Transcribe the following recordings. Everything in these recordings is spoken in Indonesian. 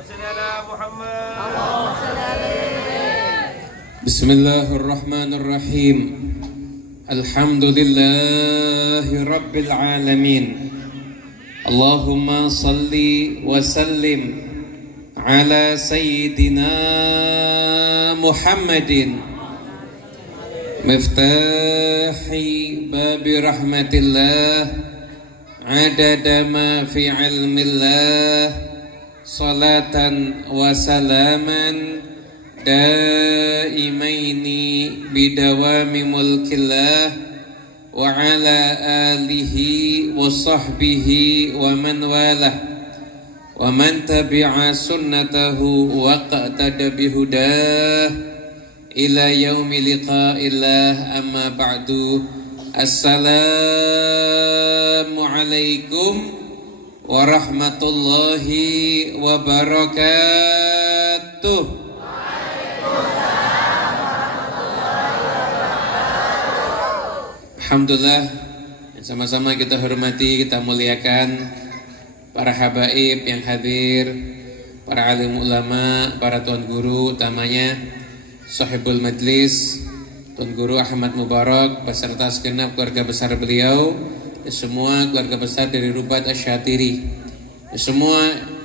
صل على محمد. بسم الله الرحمن الرحيم. الحمد لله رب العالمين. اللهم صل وسلم على سيدنا محمد مفتاح باب رحمة الله عدد ما في علم الله صلاة وسلاما دائمين بدوام ملك الله وعلى آله وصحبه ومن والاه ومن تبع سنته واقتدى بهداه إلى يوم لقاء الله. أما بعد. السلام عليكم ورحمة الله وبركاته. Alhamdulillah, sama-sama kita hormati, kita muliakan para habaib yang hadir, para alim ulama, para tuan guru, utamanya sahibul majlis Tuan Guru Ahmad Mubarak beserta segenap keluarga besar beliau, semua keluarga besar dari Rubat Asyatiri, semua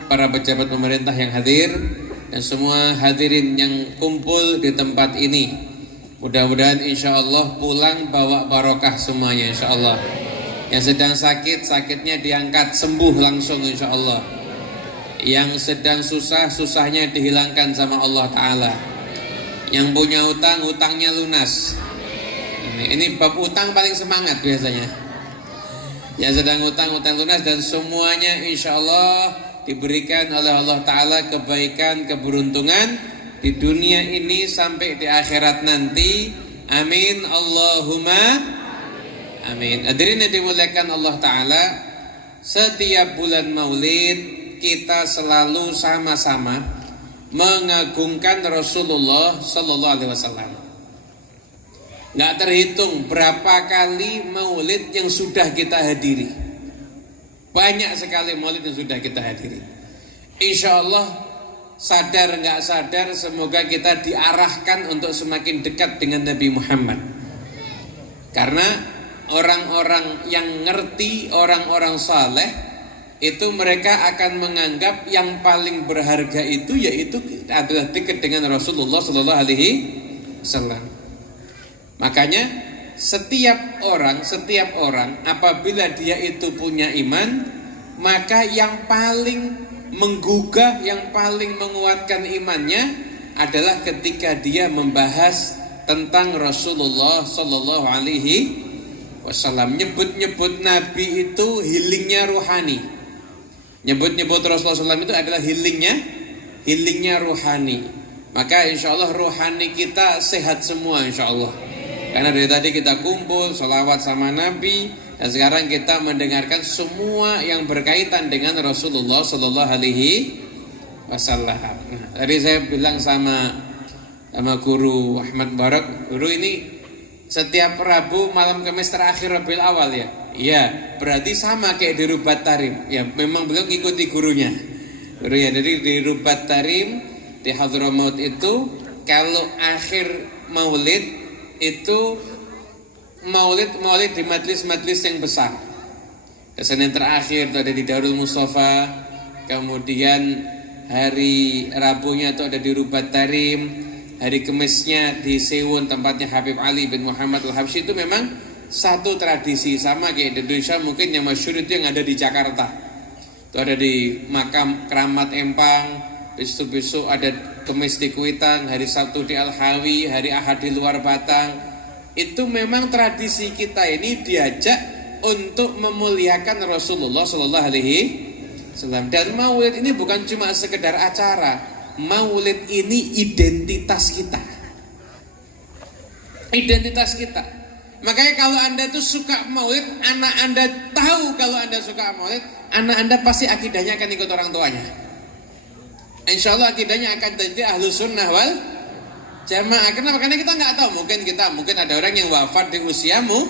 para pejabat pemerintah yang hadir, dan semua hadirin yang kumpul di tempat ini. Mudah-mudahan insya Allah pulang bawa barokah semuanya insya Allah. Yang sedang sakit, sakitnya diangkat sembuh langsung insya Allah. Yang sedang susah, susahnya dihilangkan sama Allah Ta'ala. Yang punya utang, utangnya lunas. Ini bab utang paling semangat biasanya. Yang sedang utang, utang lunas, dan semuanya insya Allah diberikan oleh Allah Ta'ala kebaikan, keberuntungan di dunia ini sampai di akhirat nanti. Amin Allahumma amin. Hadirin yang dimuliakan Allah Ta'ala, setiap bulan maulid kita selalu sama-sama mengagungkan Rasulullah Sallallahu Alaihi Wasallam. Nggak terhitung berapa kali maulid yang sudah kita hadiri. Banyak sekali maulid yang sudah kita hadiri. Insya Allah sadar nggak sadar, semoga kita diarahkan untuk semakin dekat dengan Nabi Muhammad. Karena orang-orang yang ngerti, orang-orang saleh itu mereka akan menganggap yang paling berharga itu yaitu adalah dekat dengan Rasulullah Sallallahu Alaihi Wasallam. Makanya setiap orang apabila dia itu punya iman, maka yang paling menggugah, yang paling menguatkan imannya adalah ketika dia membahas tentang Rasulullah Sallallahu Alaihi Wasallam. Nyebut-nyebut Nabi itu healingnya rohani. Nyebut-nyebut Rasulullah SAW itu adalah healingnya rohani. Maka insya Allah rohani kita sehat semua insya Allah. Karena dari tadi kita kumpul salawat sama Nabi, dan sekarang kita mendengarkan semua yang berkaitan dengan Rasulullah Sallallahu Alaihi Wasallam. Tadi saya bilang sama guru Ahmad Barak, guru ini setiap Rabu malam Kamis terakhir Rabiul Awal ya. Iya, berarti sama kayak di Rubat Tarim. Ya, memang beliau ngikuti gurunya. Guru ya, jadi di Rubat Tarim di Hadramaut itu kalau akhir maulid itu maulid di majlis-majlis yang besar. Senin terakhir itu ada di Darul Mustafa, kemudian hari Rabunya itu ada di Rubat Tarim, hari Kemisnya di Sewun tempatnya Habib Ali bin Muhammad Al-Habsyi. Itu memang satu tradisi, sama kayak di Indonesia mungkin yang masyhur itu yang ada di Jakarta. Itu ada di makam Keramat Empang, besok ada Kemis di Kuitang, hari Sabtu di Al-Hawi, hari Ahad di Luar Batang. Itu memang tradisi kita ini diajak untuk memuliakan Rasulullah Sallallahu Alaihi Wasallam. Dan maulid ini bukan cuma sekedar acara. Maulid ini identitas kita. Identitas kita. Makanya kalau Anda tuh suka maulid, anak Anda tahu kalau Anda suka maulid, anak Anda pasti akidahnya akan ikut orang tuanya. Insya Allah akidahnya akan jadi ahlus sunnah wal jamaah. Kenapa? Karena kita nggak tahu, mungkin ada orang yang wafat di usiamu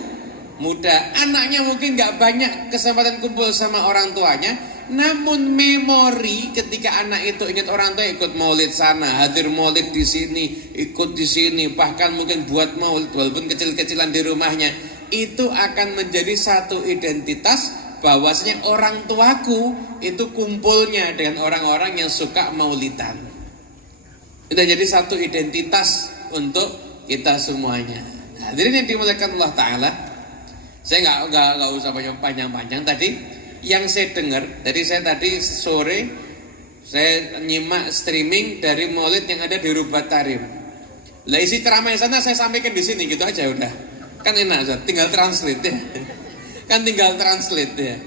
muda, anaknya mungkin nggak banyak kesempatan kumpul sama orang tuanya, Namun memori ketika anak itu ingat orang tua ikut maulid sana, hadir maulid di sini, ikut di sini, bahkan mungkin buat maulid walaupun kecil-kecilan di rumahnya, itu akan menjadi satu identitas bahwasanya orang tuaku itu kumpulnya dengan orang-orang yang suka maulidan. Itu jadi satu identitas untuk kita semuanya. Hadirin yang dimuliakan Allah Ta'ala, saya nggak usah panjang-panjang. Tadi yang saya dengar, saya tadi sore saya nyimak streaming dari maulid yang ada di Rubat Tarim. Lah isi ceramah yang sana saya sampaikan di sini gitu aja udah. Kan enak, tinggal translate ya. Kan tinggal translate ya.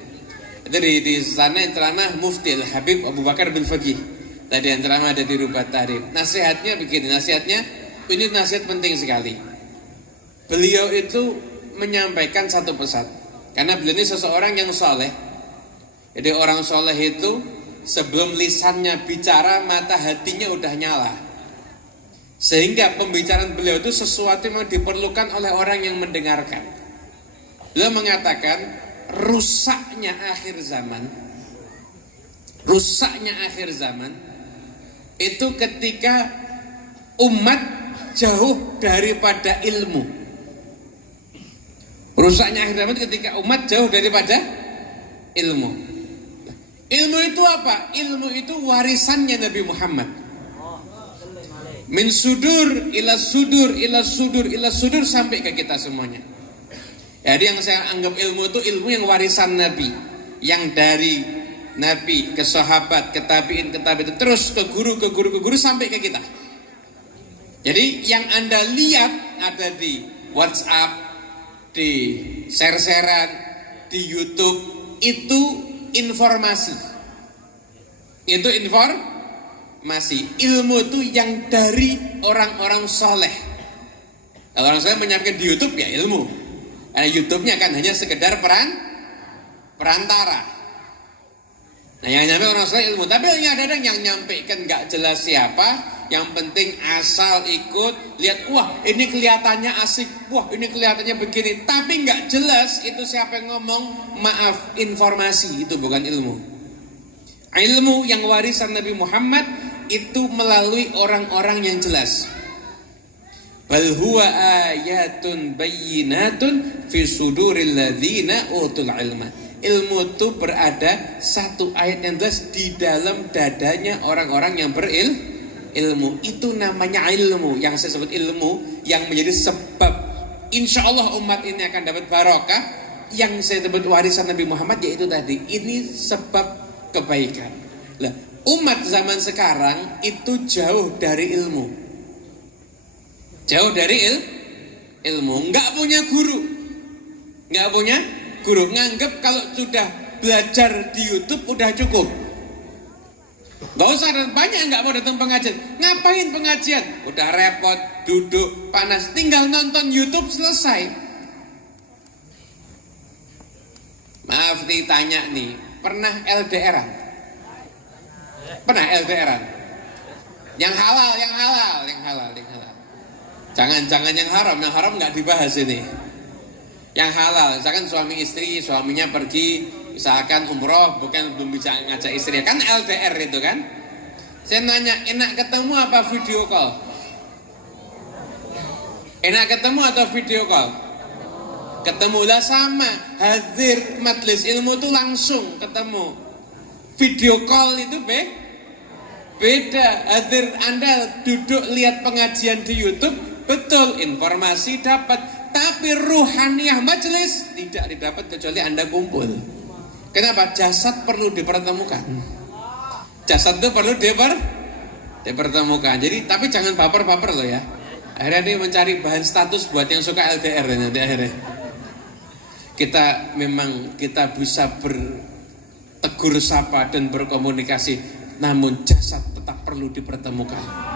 Itu di sana yang ceramah Mufti Al-Habib Abu Bakar bin Faqih. Tadi yang ceramah ada di Rubat Tarim. Nasihatnya begini, ini nasihat penting sekali. Beliau itu menyampaikan satu pesan, karena beliau ini seseorang yang soleh. Jadi orang soleh itu sebelum lisannya bicara, mata hatinya udah nyala, sehingga pembicaraan beliau itu sesuatu yang diperlukan oleh orang yang mendengarkan. Beliau mengatakan rusaknya akhir zaman itu ketika umat jauh daripada ilmu. Rusaknya akhir zaman ketika umat jauh daripada ilmu. Ilmu itu apa? Ilmu itu warisannya Nabi Muhammad. Min sudur ila sudur ila sudur ila sudur sampai ke kita semuanya. Jadi yang saya anggap ilmu itu ilmu yang warisan Nabi, yang dari Nabi ke sahabat, ke tabiin terus ke guru sampai ke kita. Jadi yang Anda lihat ada di WhatsApp, di share-sharean, di YouTube, itu informasi. Itu informasi. Ilmu itu yang dari orang-orang soleh. Kalau orang soleh menyampaikan di YouTube ya ilmu. Karena YouTube-nya kan hanya sekedar perantara. Nah yang nyampe orang soleh ilmu. Tapi ada yang nyampaikan nggak jelas siapa. Yang penting asal ikut, lihat, wah ini kelihatannya asik, wah ini kelihatannya begini, tapi nggak jelas itu siapa yang ngomong. Maaf, informasi itu bukan ilmu. Ilmu yang warisan Nabi Muhammad itu melalui orang-orang yang jelas. Bal huwa ayatun bayyinatun fi suduril ladzina utul ilma. Ilmu itu berada satu ayat yang jelas di dalam dadanya orang-orang yang berilmu. Itu namanya ilmu, yang saya sebut ilmu yang menjadi sebab insya Allah umat ini akan dapat barokah. Yang saya sebut warisan Nabi Muhammad yaitu tadi, ini sebab kebaikan. Lah, umat zaman sekarang itu jauh dari ilmu, nggak punya guru, nganggep kalau sudah belajar di YouTube udah cukup. Gak usah, banyak nggak mau datang pengajian. Ngapain pengajian? Udah repot, duduk, panas, tinggal nonton YouTube selesai. Maaf ditanya nih, pernah LDRan? Pernah LDRan? Yang halal. Jangan yang haram nggak dibahas ini. Yang halal, misalkan suami istri, suaminya pergi misalkan umroh, bukan belum bisa ngajak istri, kan LDR itu kan. Saya nanya, enak ketemu apa video call? Enak ketemu atau video call? Ketemulah sama, hadir majelis ilmu itu langsung ketemu. Video call itu beda. Hadir Anda duduk lihat pengajian di YouTube, betul informasi dapat, tapi ruhaniyah majelis tidak didapat kecuali Anda kumpul. Kenapa? Jasad perlu dipertemukan. Jasad itu perlu dipertemukan. Jadi, tapi jangan baper-baper loh ya. Akhirnya dia mencari bahan status buat yang suka LDR nanti akhirnya. Kita bisa bertegur sapa dan berkomunikasi, namun jasad tetap perlu dipertemukan.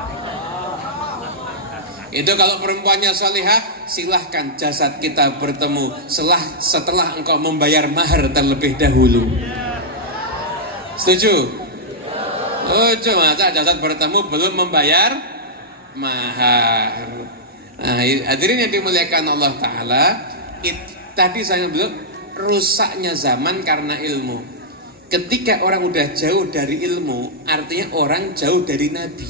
Itu kalau perempuannya salihah, silahkan jasad kita bertemu setelah engkau membayar mahar terlebih dahulu. Setuju? Cuma jasad bertemu belum membayar mahar. Nah, hadirin yang dimuliakan Allah Ta'ala, tadi saya bilang rusaknya zaman karena ilmu. Ketika orang udah jauh dari ilmu, artinya orang jauh dari Nabi.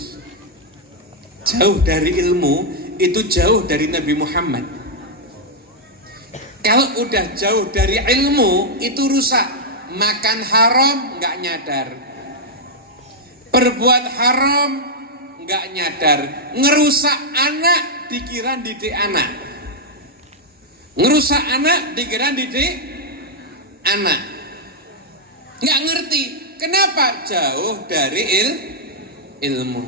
Jauh dari ilmu itu jauh dari Nabi Muhammad. Kalau udah jauh dari ilmu itu rusak. Makan haram nggak nyadar, berbuat haram nggak nyadar, ngerusak anak dikira didik anak, ngerusak anak dikira didik anak, nggak ngerti. Kenapa? Jauh dari ilmu.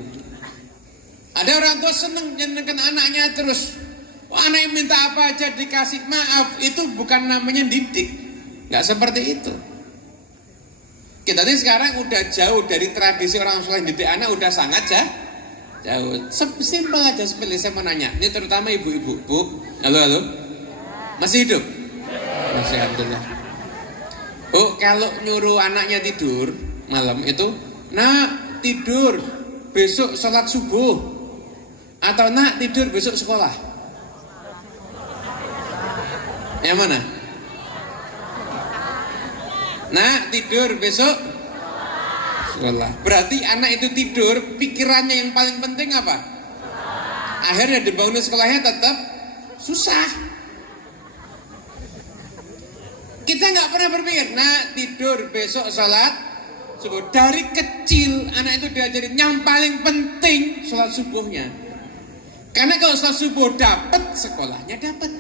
Ada orang tua seneng nyenengkan anaknya terus. Anak yang minta apa aja dikasih. Maaf, itu bukan namanya didik. Nggak seperti itu. Kita ini sekarang udah jauh dari tradisi orang soleh didik anak, udah sangat jauh. Simpel aja, sepele. Saya mau nanya, ini terutama ibu-ibu. Bu, halo, masih hidup? Masih, alhamdulillah. Bu, kalau nyuruh anaknya tidur malam itu, nak tidur besok sholat subuh, atau nak tidur besok sekolah, yang mana? Nah, tidur besok sekolah. Berarti anak itu tidur, pikirannya yang paling penting apa? Akhirnya dibangun sekolahnya tetap susah. Kita nggak pernah berpikir, nah tidur besok sholat subuh. Dari kecil anak itu diajarin yang paling penting sholat subuhnya. Karena kalau sholat subuh dapat, sekolahnya dapat.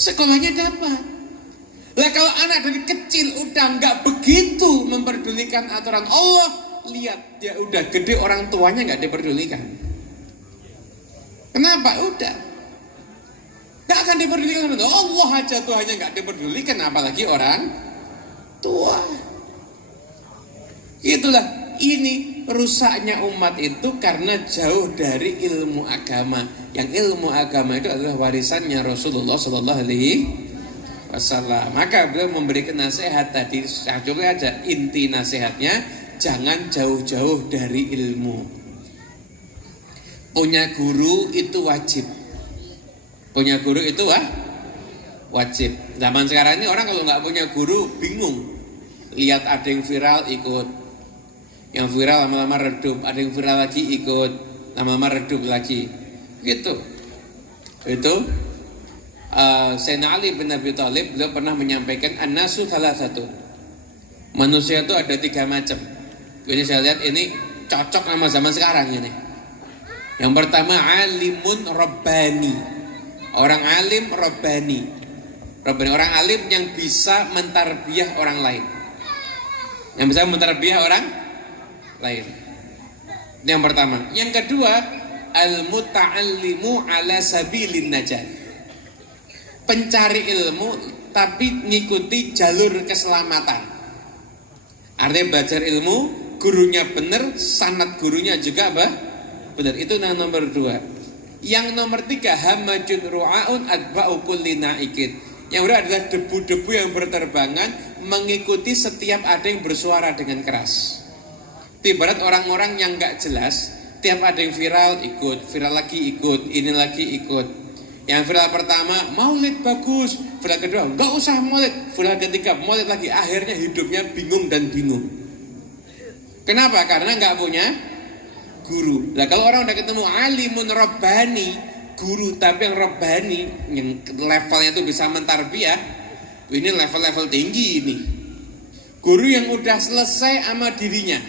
Sekolahnya dapat. Lah kalau anak dari kecil udah nggak begitu memperdulikan aturan Allah, lihat dia udah gede orang tuanya nggak diperdulikan. Kenapa? Udah nggak akan diperdulikan. Allah aja Tuhannya nggak diperdulikan, apalagi orang tua. Itulah ini rusaknya umat itu karena jauh dari ilmu agama. Yang ilmu agama itu adalah warisannya Rasulullah Sallallahu Alaihi Wasallam. Maka beliau memberikan nasihat tadi, saya coba aja inti nasihatnya, jangan jauh-jauh dari ilmu. Punya guru itu wajib. Punya guru itu wajib. Zaman sekarang ini orang kalau nggak punya guru bingung. Lihat ada yang viral ikut, yang viral lama-lama redup, ada yang viral lagi ikut, lama-lama redup lagi. Gitu. Itu Sayyidina Ali bin Abi Thalib beliau pernah menyampaikan an-nasu salah satu. Manusia itu ada 3 macam. Ini saya lihat ini cocok sama zaman sekarang ini. Yang pertama alimun rabbani. Orang alim rabbani. Orang alim yang bisa mentarbiyah orang lain. Yang bisa mentarbiyah orang lain. Yang pertama. Yang kedua al-muta'allimu ala sabilin najat. Pencari ilmu tapi ngikuti jalur keselamatan. Artinya belajar ilmu, gurunya benar, sanad gurunya juga benar. Itu yang nomor 2. Yang nomor 3 hamajun ru'aun adba'u kulli na'ikid. Yang kedua adalah debu-debu yang berterbangan mengikuti setiap ada yang bersuara dengan keras. Ibarat orang-orang yang gak jelas, tiap ada yang viral ikut, viral lagi ikut, ini lagi ikut. Yang viral pertama, maulid bagus. Viral kedua, enggak usah maulid. Viral ketiga, maulid lagi. Akhirnya hidupnya bingung dan bingung. Kenapa? Karena enggak punya guru. Nah kalau orang udah ketemu alimun rabbani, guru tapi yang rabbani, yang levelnya itu bisa mentarbiyah, ini level-level tinggi ini. Guru yang udah selesai sama dirinya.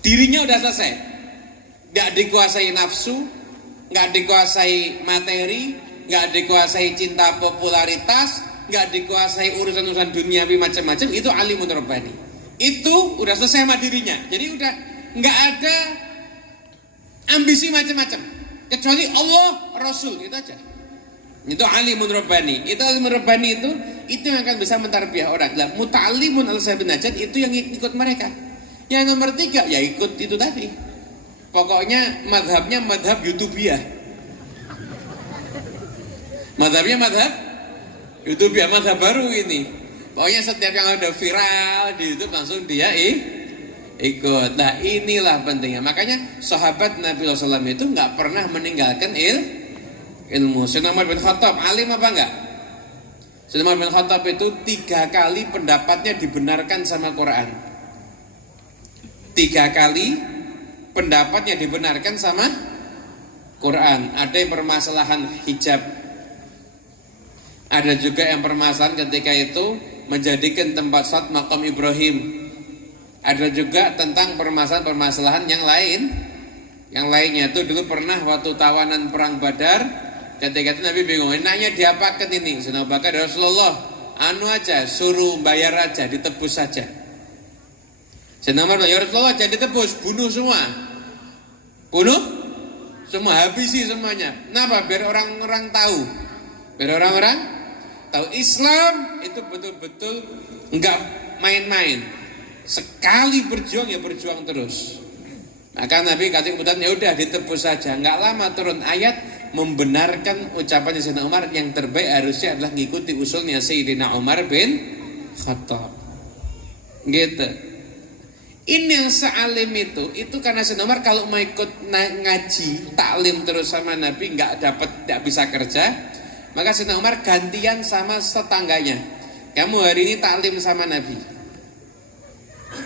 Dirinya udah selesai. Enggak dikuasai nafsu, nggak dikuasai materi, nggak dikuasai cinta popularitas, nggak dikuasai urusan-urusan duniawi macam-macam, itu alimun rabbani. Itu udah selesai sama dirinya. Jadi udah nggak ada ambisi macam-macam kecuali Allah, Rasul, itu aja. Itu alimun rabbani. Itu alimun rabbani itu yang akan bisa mentarbiyah orang. Lah muta'allimun al-sabilin najat itu yang ikut mereka. Yang nomor 3 ya ikut itu tadi. Pokoknya madhabnya madhab YouTubiah. Madhabnya madhab YouTubiah, madhab baru ini. Pokoknya setiap yang ada viral di YouTube langsung dia ikut. Nah inilah pentingnya. Makanya sahabat Nabi SAW itu nggak pernah meninggalkan ilmu. Sayyidina Umar bin Khattab alim apa enggak? Sayyidina Umar bin Khattab itu 3 kali pendapatnya dibenarkan sama Quran. 3 kali pendapatnya dibenarkan sama Quran. Ada yang permasalahan hijab, ada juga yang permasalahan ketika itu menjadikan tempat salat makam Ibrahim. Ada juga tentang permasalahan-permasalahan yang lain. Yang lainnya itu dulu pernah waktu tawanan perang Badar, ketika itu Nabi bingung, enaknya diapakan ini? Sayyidina Abu Bakar, Rasulullah, anu aja, suruh bayar aja, ditebus saja. Sayyidina Umar, ya Rasulullah, jangan ditebus, bunuh semua. Bunuh semua, habisi semuanya. Kenapa? Biar orang-orang tahu. Biar orang-orang tahu Islam itu betul-betul enggak main-main. Sekali berjuang ya berjuang terus. Maka Nabi kata kemudian ya udah ditebus saja. Enggak lama turun ayat membenarkan ucapan Sayyidina Umar, yang terbaik harusnya adalah mengikuti usulnya Sayyidina Umar bin Khattab. Gitu. Ini yang sealim itu karena Sayyidina Umar kalau mau ikut ngaji taklim terus sama Nabi tidak bisa kerja, maka Sayyidina Umar gantian sama tetangganya. Kamu hari ini taklim sama Nabi,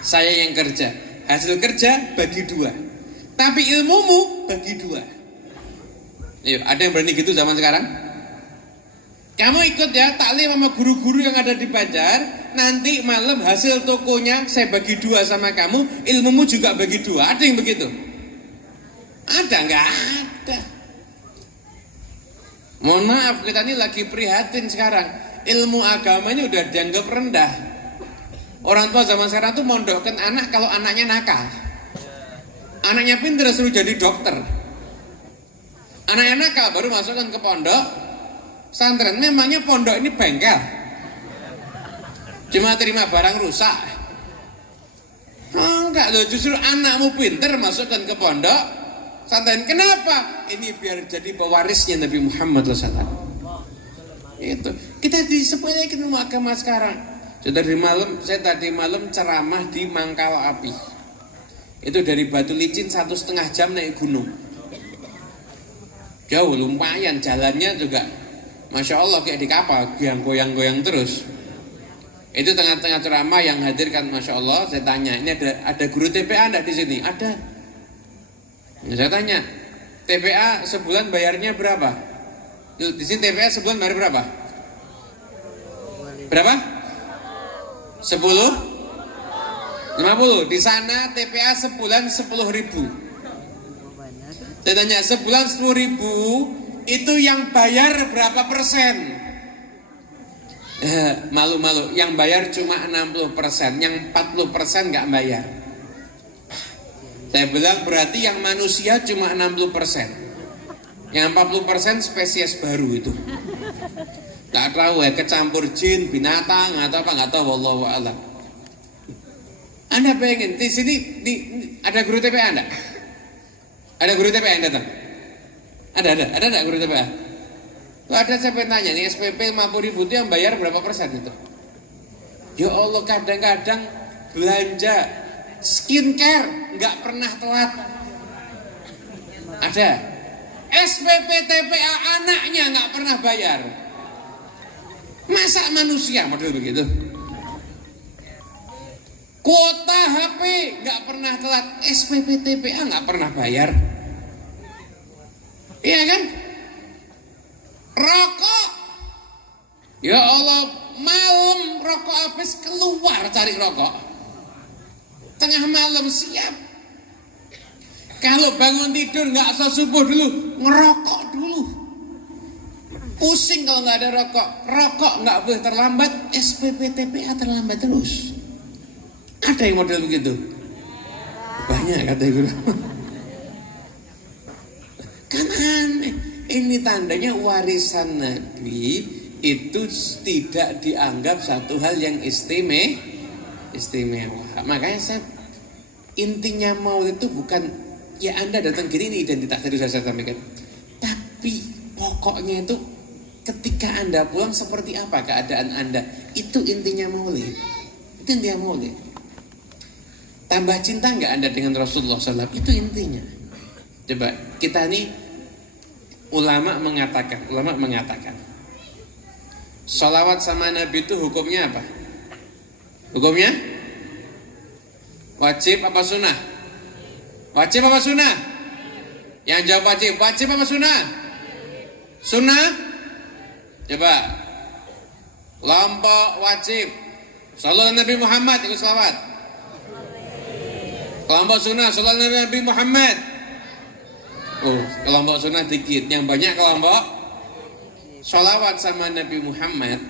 saya yang kerja, hasil kerja bagi 2, tapi ilmumu bagi 2. Ayo, ada yang berani gitu zaman sekarang? Kamu ikut ya taklim sama guru-guru yang ada di Banjar, nanti malam hasil tokonya saya bagi 2 sama kamu, ilmumu juga bagi 2. Ada yang begitu? Ada? Nggak ada. Mohon maaf, kita ini lagi prihatin sekarang. Ilmu agama ini udah dianggap rendah. Orang tua zaman sekarang tuh mondokkan anak kalau anaknya nakal. Anaknya pintar suruh jadi dokter. Anaknya nakal baru masukkan ke pondok pesantren. Memangnya pondok ini bengkel? Cuma terima barang rusak? Oh, enggak loh, justru anakmu pintar masukkan ke pondok pesantren. Kenapa? Ini biar jadi pewarisnya Nabi Muhammad SAW. Itu kita disepelekan ilmu agama sekarang. Saya tadi malam ceramah di Mangkal Api. Itu dari Batu Licin 1,5 jam naik gunung. Jauh lumayan, jalannya juga Masya Allah kayak di kapal, goyang-goyang terus. Itu tengah-tengah ceramah yang hadir kan Masya Allah. Saya tanya, ini ada guru TPA enggak di sini? Ada. Saya tanya, TPA sebulan bayarnya berapa? Di sini TPA sebulan bayar berapa? Berapa? 10? 50. Di sana TPA sebulan 10.000. Saya tanya, sebulan 10.000 itu yang bayar berapa persen? Malu-malu, yang bayar cuma 60%, yang 40% nggak bayar. Saya bilang berarti yang manusia cuma 60%, yang 40% spesies baru itu. Nggak tahu ya, kecampur jin, binatang atau apa, nggak tahu, wallahu a'lam. Anda pengen di sini ada guru TPA enggak? Ada guru TPA yang datang? Ada enggak guru TPA? Kalau ada, saya pengen tanya, nih SPP 50.000 itu yang bayar berapa persen itu? Ya Allah, kadang-kadang belanja skincare nggak pernah telat. Ada SPP TPA anaknya nggak pernah bayar. Masa manusia model begitu? Kuota HP nggak pernah telat, SPP TPA nggak pernah bayar. Iya kan? Rokok, ya Allah, malam rokok habis keluar cari rokok. Tengah malam siap. Kalau bangun tidur nggak usah subuh dulu, ngerokok dulu. Pusing kalau nggak ada rokok. Rokok nggak boleh terlambat, SPP TPA terlambat terus. Ada yang model begitu? Banyak kata guru. Kan aneh. Ini tandanya warisan Nabi itu tidak dianggap satu hal yang istimewa. Makanya intinya maulid itu bukan ya Anda datang gini, ini identitas tadi saya sampaikan. Tapi pokoknya itu ketika Anda pulang seperti apa keadaan Anda, itu intinya maulid. Itu intinya maulid. Tambah cinta nggak Anda dengan Rasulullah SAW? Itu intinya. Coba kita nih ulama mengatakan Sholawat sama Nabi itu hukumnya apa? Hukumnya wajib apa sunnah? Wajib apa sunnah? Yang jawab wajib. Wajib apa sunnah? Sunnah? Coba. Kelompok wajib sallallahu Nabi Muhammad ikut sholawat. Kelompok sunnah sallallahu Nabi Muhammad. Oh, kelompok sunnah dikit. Yang banyak kelompok sholawat sama Nabi Muhammad.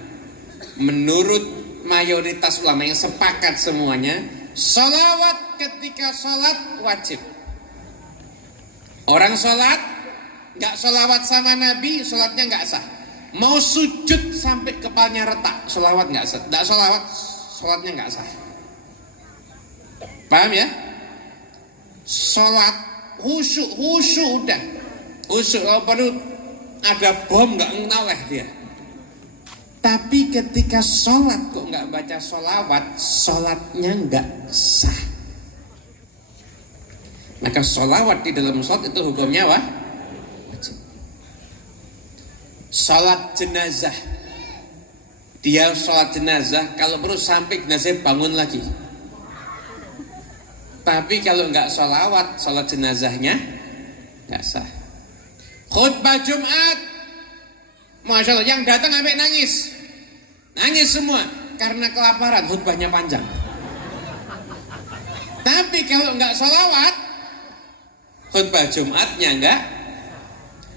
Menurut mayoritas ulama yang sepakat semuanya, sholawat ketika sholat wajib. Orang sholat nggak sholawat sama Nabi, sholatnya nggak sah. Mau sujud sampai kepalanya retak, sholawat nggak sah. Nggak sholawat, sholatnya nggak sah. Paham ya? Sholat khusyuk udah. Khusyuk kalau perlu ada bom nggak noleh dia. Tapi ketika sholat kok nggak baca sholawat, sholatnya nggak sah. Maka sholawat di dalam sholat itu hukumnya wajib. Sholat jenazah, dia sholat jenazah kalau perlu sampai jenazah bangun lagi. Tapi kalau nggak sholawat, sholat jenazahnya nggak sah. Khutbah Jumat, Masya Allah, yang datang sampai nangis semua karena kelaparan, khutbahnya panjang. Tapi kalau nggak sholawat, khutbah Jumatnya nggak.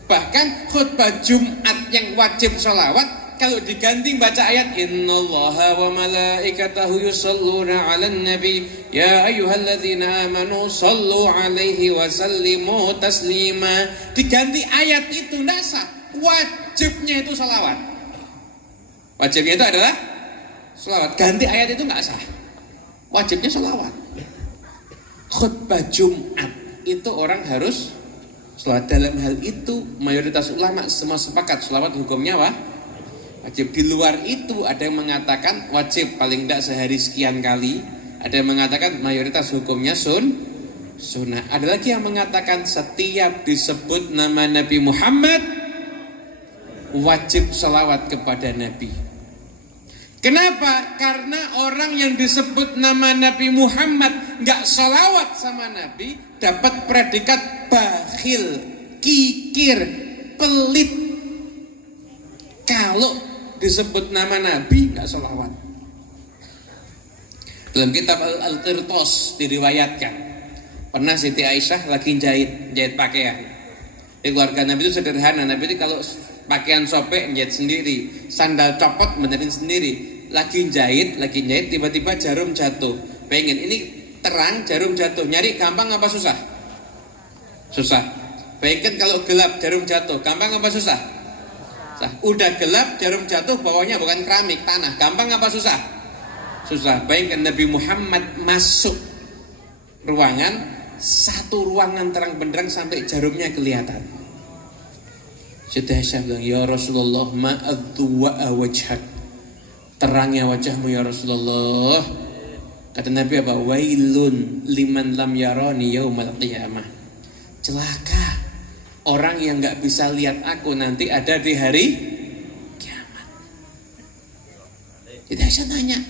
Bahkan khutbah Jumat yang wajib sholawat, kalau diganti baca ayat innallaha wa malaikatahu yusholluna 'alan nabi ya ayyuhalladzina amanu shallu 'alaihi wa sallimu taslima, diganti ayat itu nggak sah. Wajibnya itu sholawat. Wajibnya itu adalah sholawat. Ganti ayat itu nggak sah. Wajibnya sholawat. Khutbah Jumat itu orang harus sholawat. Dalam hal itu mayoritas ulama semua sepakat sholawat hukumnya wajib. Di luar itu ada yang mengatakan wajib paling tidak sehari sekian kali. Ada yang mengatakan mayoritas hukumnya sunnah. Ada lagi yang mengatakan setiap disebut nama Nabi Muhammad wajib sholawat kepada Nabi. Kenapa? Karena orang yang disebut nama Nabi Muhammad nggak sholawat sama Nabi dapat predikat bakhil, kikir, pelit. Kalau disebut nama Nabi nggak sholawat. Dalam kitab Al-Qirtos diriwayatkan pernah Siti Aisyah lagi jahit pakaian. Di keluarga Nabi itu sederhana. Nabi itu kalau pakaian sobek jahit sendiri, sandal copot benerin sendiri. Lagi jahit tiba-tiba jarum jatuh. Pengen ini terang jarum jatuh, nyari gampang apa susah? Susah. Pengen kalau gelap jarum jatuh, gampang apa susah? Udah gelap jarum jatuh, bawahnya bukan keramik, tanah, gampang apa susah? Susah. Bayangkan Nabi Muhammad masuk ruangan, satu ruangan terang benderang sampai jarumnya kelihatan. Sudah saya bilang, ya Rasulullah ma'addu'a wajhak, terangnya wajahmu ya Rasulullah. Kata Nabi apa? Wailun liman lam yarani yaumal qiyamah, celaka orang yang gak bisa lihat aku nanti ada di hari kiamat. Jadi Aisyah nanya,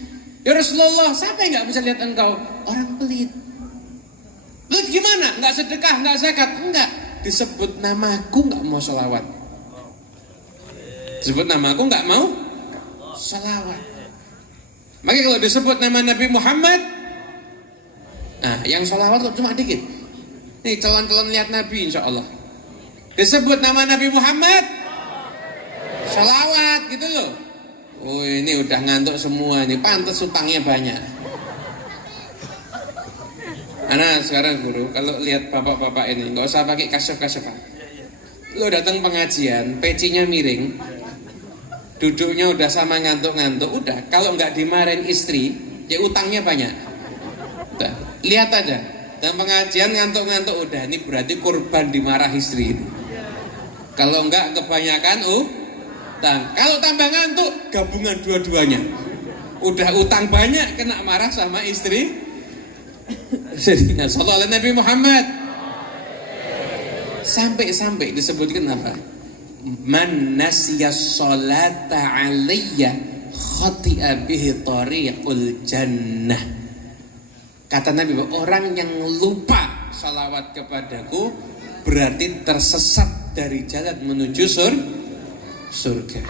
ya Rasulullah, siapa yang gak bisa lihat engkau? Orang pelit. Lu gimana? Gak sedekah, gak zakat? Enggak. Disebut namaku gak mau sholawat. Disebut namaku gak mau sholawat. Makanya kalau disebut nama Nabi Muhammad, nah yang sholawat cuma dikit. Nih calon-calon lihat Nabi insya Allah. Disebut nama Nabi Muhammad, sholawat gitu loh. Oh ini udah ngantuk semua nih, pantas utangnya banyak. Anak sekarang guru, kalau lihat bapak-bapak ini nggak usah pakai kasyaf-kasyafan. Lo datang pengajian, pecinya miring, duduknya udah sama ngantuk-ngantuk, udah. Kalau nggak dimarahin istri, ya utangnya banyak. Udah, lihat aja. Dan pengajian ngantuk-ngantuk udah, ini berarti korban dimarah istri ini. Kalau enggak kebanyakan utang. Kalau tambah ngantuk, gabungan dua-duanya. Udah utang banyak, kena marah sama istri. Jadi sallallahu Nabi Muhammad. Sampai disebutkan apa? man nasiyas sholata alayya khati'a bihi tariqul jannah. Kata Nabi, orang yang lupa salawat kepadaku berarti tersesat dari jalan menuju surga.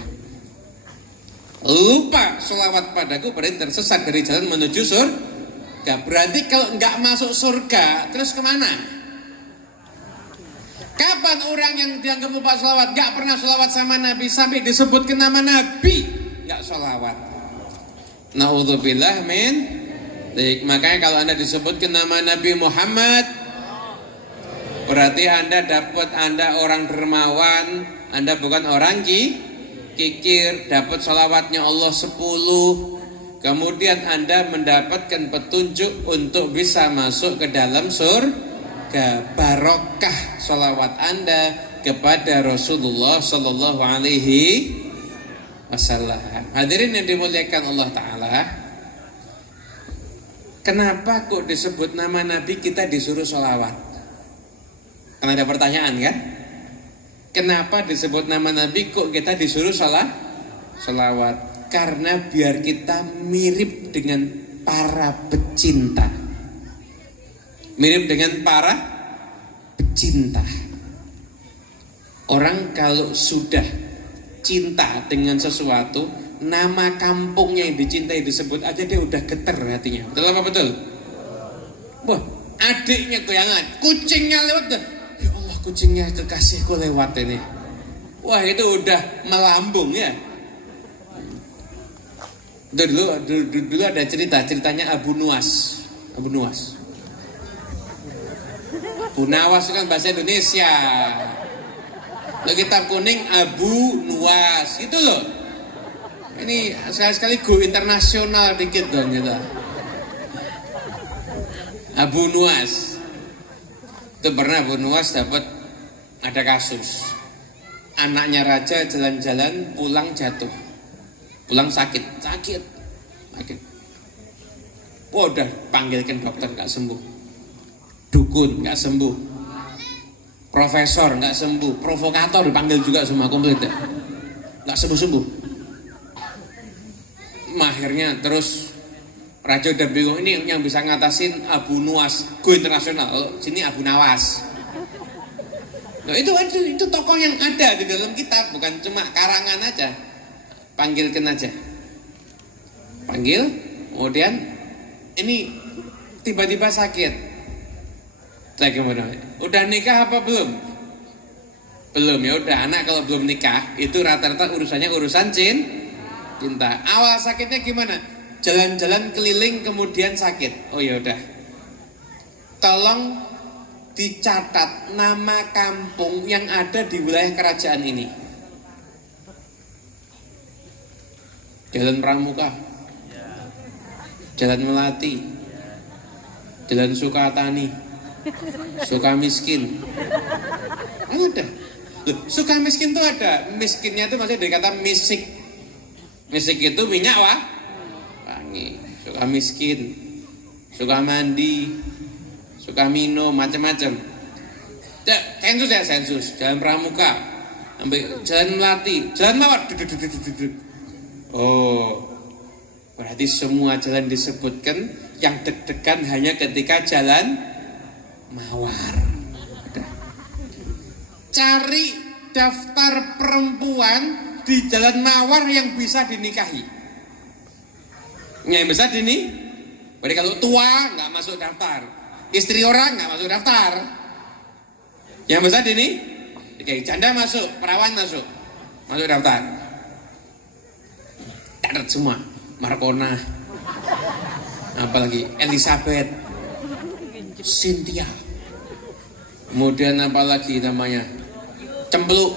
Lupa salawat padaku berarti tersesat dari jalan menuju surga. Berarti kalau nggak masuk surga terus kemana? Kapan orang yang dianggap lupa sholawat, gak pernah sholawat sama Nabi, sampai disebutkan nama Nabi, gak sholawat. Na'udzubillah min. Makanya kalau Anda disebutkan nama Nabi Muhammad, berarti Anda orang dermawan, Anda bukan orang kikir, dapat sholawatnya Allah 10. Kemudian Anda mendapatkan petunjuk untuk bisa masuk ke dalam surga. Barokah sholawat Anda kepada Rasulullah Sallallahu Alaihi Wasallam. Hadirin yang dimuliakan Allah Ta'ala, kenapa kok disebut nama Nabi kita disuruh sholawat? Karena ada pertanyaan kan? Kenapa disebut nama Nabi kok kita disuruh sholawat? Karena biar kita mirip dengan para pecinta. Mirip dengan para pecinta. Orang kalau sudah cinta dengan sesuatu, nama kampungnya yang dicintai disebut aja dia udah geter hatinya. Betul apa betul? Wah, adiknya goyangan, kucingnya lewat, ya Allah kucingnya kekasihku lewat ini. Wah, itu udah melambung ya. Dulu ada ceritanya Abu Nuwas. Abu Nawas itu kan bahasa Indonesia. Lo kitab kuning Abu Nuwas itu loh. Ini sekali go internasional dikit dong gitu. Abu Nuwas itu pernah Abu Nuwas dapat ada kasus anaknya raja jalan-jalan pulang jatuh, pulang sakit. Wah, udah panggilkan dokter nggak sembuh. Dukun nggak sembuh, profesor nggak sembuh, provokator dipanggil juga semua komplit ya, nggak sembuh. Akhirnya terus raja udah bingung, ini yang bisa ngatasin Abu Nuwas go internasional, sini Abu Nawas. Nah, itu tokoh yang ada di dalam kitab, bukan cuma karangan aja. Panggilkan aja, kemudian ini tiba-tiba sakit. Udah nikah apa belum? Belum, ya udah. Anak kalau belum nikah itu rata-rata urusannya urusan cinta. Awal sakitnya gimana? Jalan-jalan keliling kemudian sakit. Oh ya udah. Tolong dicatat nama kampung yang ada di wilayah kerajaan ini. Jalan Pramuka, Jalan Melati, Jalan Sukatani, Sukamiskin. Ada. Loh, Sukamiskin tuh ada. Miskinnya itu maksudnya dari kata misik. Misik itu minyak wangi. Sukamiskin, Sukamandi, Sukamino, macam-macam. Sensus. Jalan Pramuka, ambil Jalan Melati, Jalan Mawar. Oh, berarti semua jalan disebutkan. Yang deg-degan hanya ketika Jalan Mawar. Cari daftar perempuan di Jalan Mawar yang bisa dinikahi. Yang bisa berarti kalau tua nggak masuk daftar, istri orang nggak masuk daftar. Yang bisa oke, janda masuk, perawan masuk daftar. Catat semua, Markona, apalagi Elizabeth, Cynthia, kemudian apa lagi namanya, Cempluk,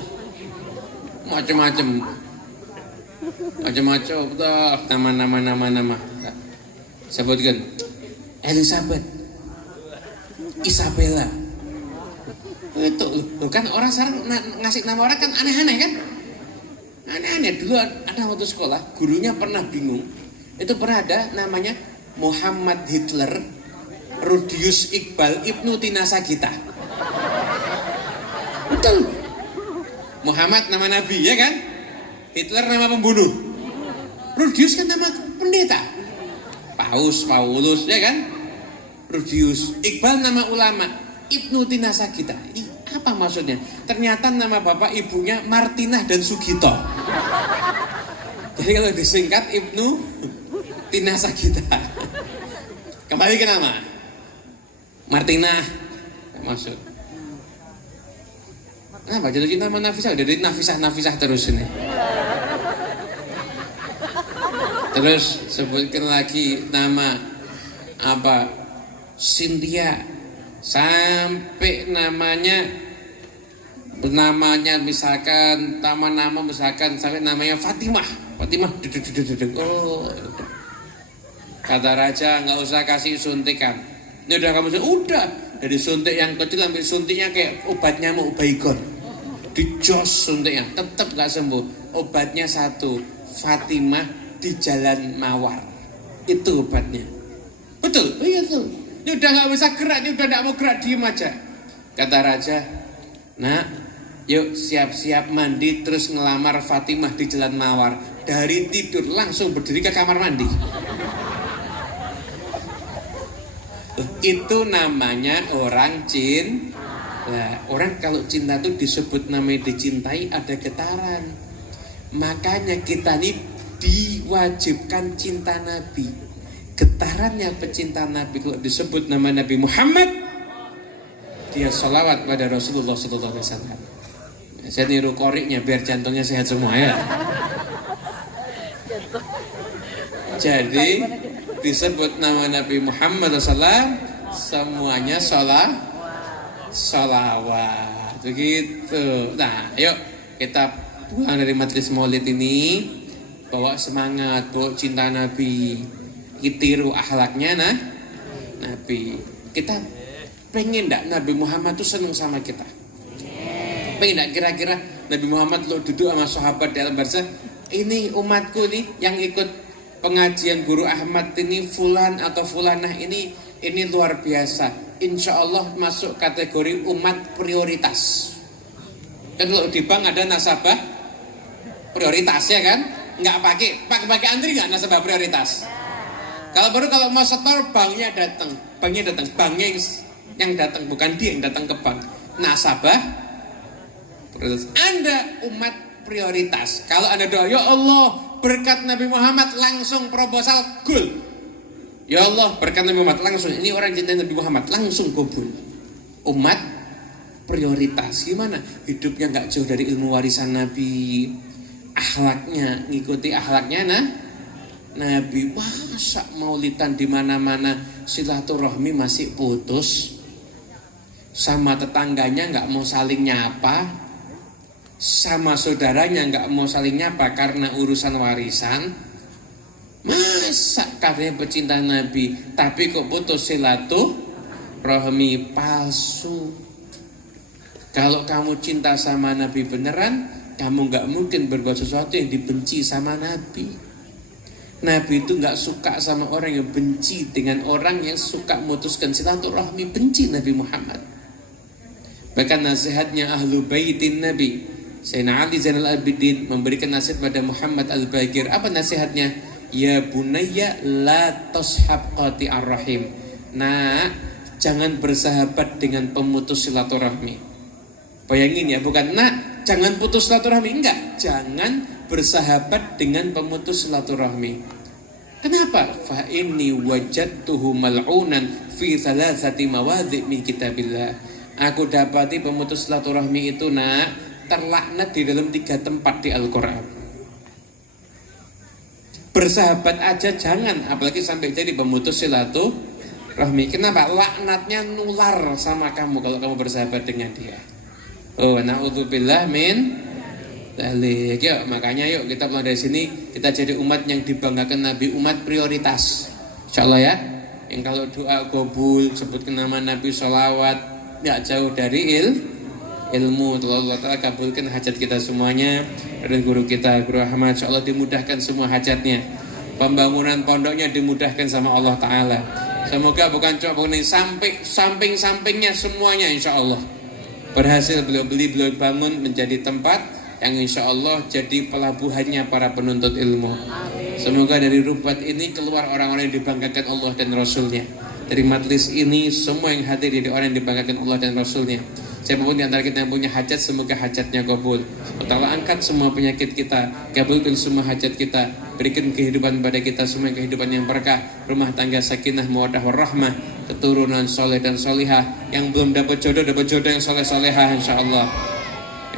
macam-macam, nama. Sebutkan Elizabeth, Isabella. Itu kan orang sekarang ngasih nama orang kan aneh-aneh kan? Aneh-aneh. Dulu ada waktu sekolah, gurunya pernah bingung. Itu pernah ada namanya Muhammad Hitler, Rudius Iqbal, Ibnu Tina Sagita. Betul. Muhammad nama nabi, ya kan? Hitler nama pembunuh. Rudius kan nama pendeta. Paus, Paulus, ya kan? Rudius. Iqbal nama ulama. Ibnu Tinasagita. Ini apa maksudnya? Ternyata nama bapak ibunya Martinah dan Sugito. Jadi kalau disingkat Ibnu Tinasagita. Kembali ke nama Martinah. Maksud. Kenapa jatuh cinta sama Nafisah? Udah dari Nafisah terus ini. Terus sebutkan lagi nama apa? Cynthia. Sampai namanya misalkan nama misalkan sampai namanya Fatimah. Oh, kata raja nggak usah kasih suntikan. Ini udah kamu udah dari suntik yang kecil sampai suntiknya kayak obat nyamuk Baygon. Dijos suntiknya tetap nggak sembuh. Obatnya satu, Fatimah di Jalan Mawar. Itu obatnya. Betul? Oh iya tuh. Ini udah nggak bisa gerak, ini udah nggak mau gerak, diem aja. Kata raja, nak, yuk siap-siap mandi terus ngelamar Fatimah di Jalan Mawar. Dari tidur langsung berdiri ke kamar mandi. Itu namanya orang cinta. Nah, orang kalau cinta itu disebut namanya dicintai ada getaran. Makanya kita ini diwajibkan cinta Nabi. Getarannya pecinta Nabi kalau disebut nama Nabi Muhammad, dia sholawat pada Rasulullah SAW. Saya niru koriknya biar jantungnya sehat semua ya. Jadi disebut nama Nabi Muhammad SAW semuanya sholawat begitu. Nah yuk kita pulang dari majelis maulid ini bawa semangat, bawa cinta Nabi, tiru akhlaknya Nabi. Kita pengen enggak Nabi Muhammad tuh seneng sama kita? Pengen enggak kira-kira Nabi Muhammad lo duduk sama sahabat di alam barzah, ini umatku nih yang ikut pengajian Guru Ahmad ini fulan atau fulanah ini luar biasa. Insya Allah masuk kategori umat prioritas. Kan kalau di bank ada nasabah prioritas ya kan? Nggak pakai antri nggak nasabah prioritas. Kalau mau setor banknya datang, banknya yang datang bukan dia yang datang ke bank. Nasabah prioritas. Anda umat prioritas. Kalau Anda doa, ya Allah berkat Nabi Muhammad langsung proposal gul. Ya Allah berkat Nabi Muhammad langsung. Ini orang cinta Nabi Muhammad langsung kabul. Umat prioritas. Gimana? Hidupnya nggak jauh dari ilmu warisan Nabi. Akhlaknya ngikuti akhlaknya Nabi. Masa maulidan di mana-mana silaturahmi masih putus. Sama tetangganya nggak mau saling nyapa. Sama saudaranya nggak mau saling nyapa karena urusan warisan. Masa katanya pecinta Nabi tapi kok putus silaturahmi? Palsu. Kalau kamu cinta sama Nabi beneran, kamu nggak mungkin berbuat sesuatu yang dibenci sama Nabi. Nabi itu nggak suka sama orang yang benci dengan orang yang suka memutuskan silaturahmi. Benci Nabi Muhammad. Bahkan nasihatnya ahlu baitin Nabi Sayyidina Ali Zainal Abidin memberikan nasihat pada Muhammad Al-Bagir. Apa nasihatnya? Ya bunayya la tashab qati'ar rahim. Nah, jangan bersahabat dengan pemutus silaturahmi. Bayangin ya, bukan nak jangan putus silaturahmi, enggak. Jangan bersahabat dengan pemutus silaturahmi. Kenapa? Fa inni wajadtuhu mal'unan fi thalathati mawadhi' min kitabillah. Aku dapati pemutus silaturahmi itu terlaknat di dalam 3 tempat di Al-Quran. Bersahabat aja jangan, apalagi sampai jadi pemutus silaturahmi. Kenapa? Laknatnya nular sama kamu kalau kamu bersahabat dengan dia. Oh, na'udzubillah min dzalik. Yuk, makanya yuk kita mulai dari sini, kita jadi umat yang dibanggakan Nabi, umat prioritas. Insyaallah ya. Yang kalau doa qabul, sebutkan nama Nabi, sholawat, enggak jauh dari ilmu. Allah Ta'ala kabulkan hajat kita semuanya. Dan guru kita, Guru Ahmad, insyaallah dimudahkan semua hajatnya. Pembangunan pondoknya dimudahkan sama Allah Ta'ala. Semoga bukan cuma ini, samping-sampingnya semuanya insyaallah. Berhasil beliau beli, beliau bangun menjadi tempat yang insya Allah jadi pelabuhannya para penuntut ilmu. Semoga dari Rubat ini keluar orang-orang yang dibanggakan Allah dan Rasulnya. Dari majlis ini semua yang hadir jadi orang yang dibanggakan Allah dan Rasulnya. Siapapun di antara kita yang punya hajat, semoga hajatnya kabul. Allah angkat semua penyakit kita, kabulkan semua hajat kita, berikan kehidupan pada kita semua kehidupan yang berkah, rumah tangga sakinah, mawaddah warahmah, keturunan soleh dan solihah. Yang belum dapat jodoh yang soleh solehah insyaallah.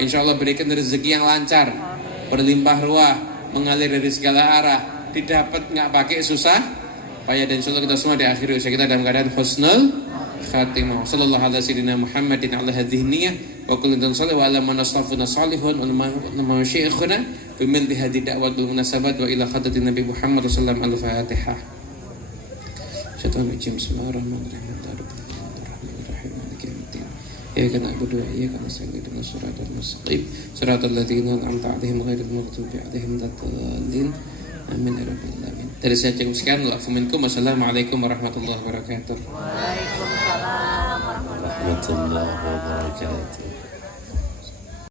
Insyaallah berikan rezeki yang lancar, berlimpah ruah, mengalir dari segala arah, didapat nggak pakai susah payah, dan insyaallah kita semua di akhir usia kita dalam keadaan husnul khatimah. Sallallahu ala sayyidina Muhammadin ala hadhihi niyyah wa kullu salih wa ala man asrafuna salihun wa nama syekhuna bimil bihadi da'wat bil munasabat wa ila khadatin Nabi Muhammad sallallahu alaihi wasallam. Al-Fatihah. Syaitan rajim. Bismillahirrahmanirrahim. Iyyaka na'budu wa iyyaka nasta'in ihdinas siratal mustaqim siratal ladzina an'amta 'alaihim ghairil maghdubi 'alaihim waladdallin. Amin ya rabbal alamin. Dari saya cukup sekian. Wassalamualaikum warahmatullahi wabarakatuh. Waalaikumsalam warahmatullahi wabarakatuh.